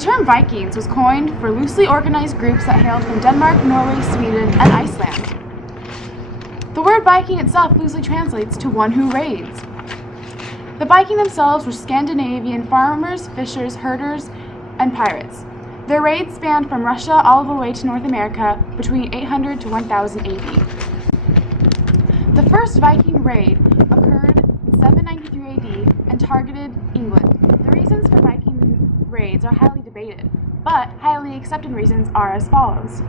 The term Vikings was coined for loosely organized groups that hailed from Denmark, Norway, Sweden, and Iceland. The word Viking itself loosely translates to one who raids. The Viking themselves were Scandinavian farmers, fishers, herders, and pirates. Their raids spanned from Russia all the way to North America between 800 to 1000 AD. The first Viking raid occurred in 793 AD and targeted England. The reasons for Viking raids are highly debated, but highly accepted reasons are as follows.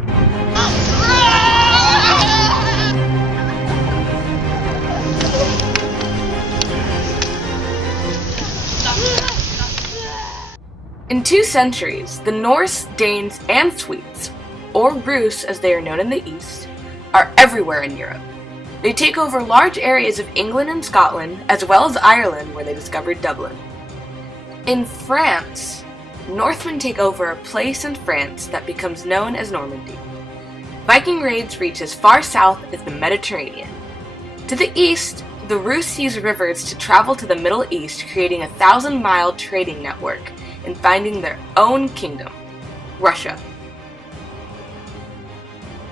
In 2 centuries, the Norse, Danes, and Swedes, or Rus as they are known in the East, are everywhere in Europe. They take over large areas of England and Scotland, as well as Ireland, where they discovered Dublin. In France, Northmen take over a place in France that becomes known as Normandy. Viking raids reach as far south as the Mediterranean. To the east, the Rus use rivers to travel to the Middle East, creating a 1,000-mile trading network and finding their own kingdom, Russia.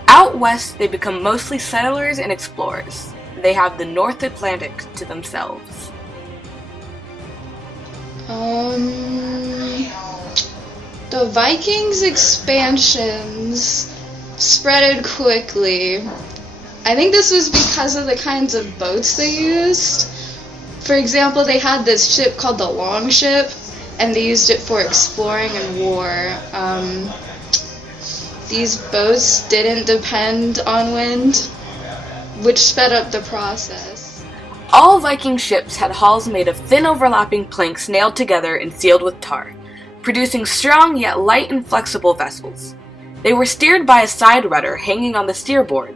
Out west, they become mostly settlers and explorers. They have the North Atlantic to themselves. The Vikings' expansions spreaded quickly. I think this was because of the kinds of boats they used. For example, they had this ship called the Longship, and they used it for exploring and war. These boats didn't depend on wind, which sped up the process. All Viking ships had hulls made of thin overlapping planks nailed together and sealed with tar, producing strong yet light and flexible vessels. They were steered by a side rudder hanging on the steerboard.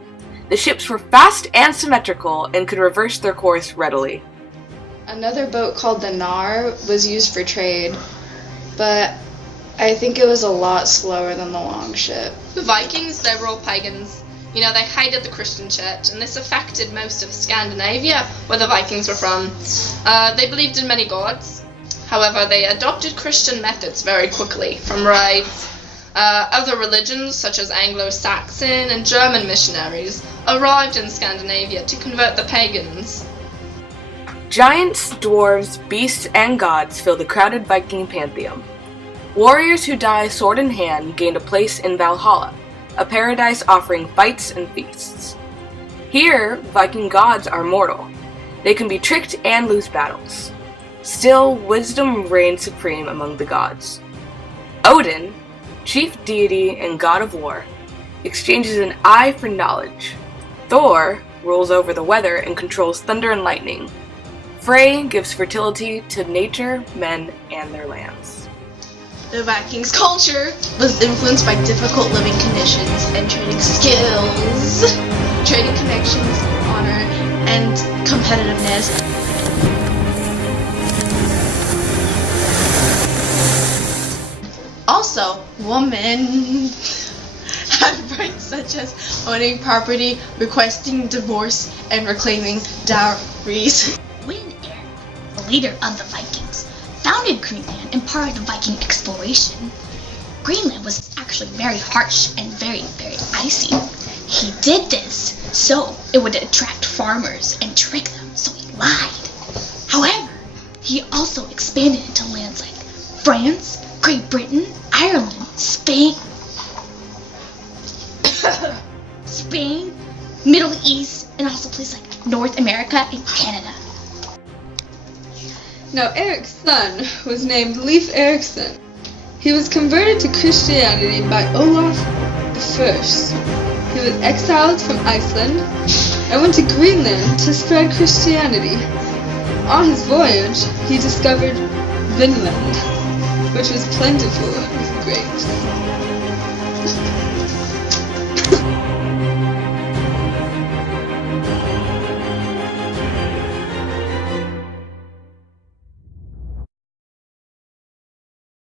The ships were fast and symmetrical and could reverse their course readily. Another boat called the Nar was used for trade, but I think it was a lot slower than the Longship. The Vikings, they were all pagans. They hated the Christian church, and this affected most of Scandinavia, where the Vikings were from. They believed in many gods. However, they adopted Christian methods very quickly from raids. Other religions, such as Anglo-Saxon and German missionaries, arrived in Scandinavia to convert the pagans. Giants, dwarves, beasts, and gods fill the crowded Viking pantheon. Warriors who die sword in hand gained a place in Valhalla, a paradise offering fights and feasts. Here, Viking gods are mortal. They can be tricked and lose battles. Still, wisdom reigns supreme among the gods. Odin, chief deity and god of war, exchanges an eye for knowledge. Thor rules over the weather and controls thunder and lightning. Frey gives fertility to nature, men, and their lands. The Vikings' culture was influenced by difficult living conditions and trading skills, trading connections, honor, and competitiveness. Also, women had rights such as owning property, requesting divorce, and reclaiming dowries. When Eric, the leader of the Vikings, founded Greenland and part of the Viking exploration, Greenland was actually very harsh and very, very icy. He did this so it would attract farmers and trick them, so he lied. However, he also expanded into lands like France, Great Britain, Ireland, Spain, Middle East, and also places like North America and Canada. Now Eric's son was named Leif Erikson. He was converted to Christianity by Olaf I. He was exiled from Iceland and went to Greenland to spread Christianity. On his voyage, he discovered Vinland, which was plentiful with grapes.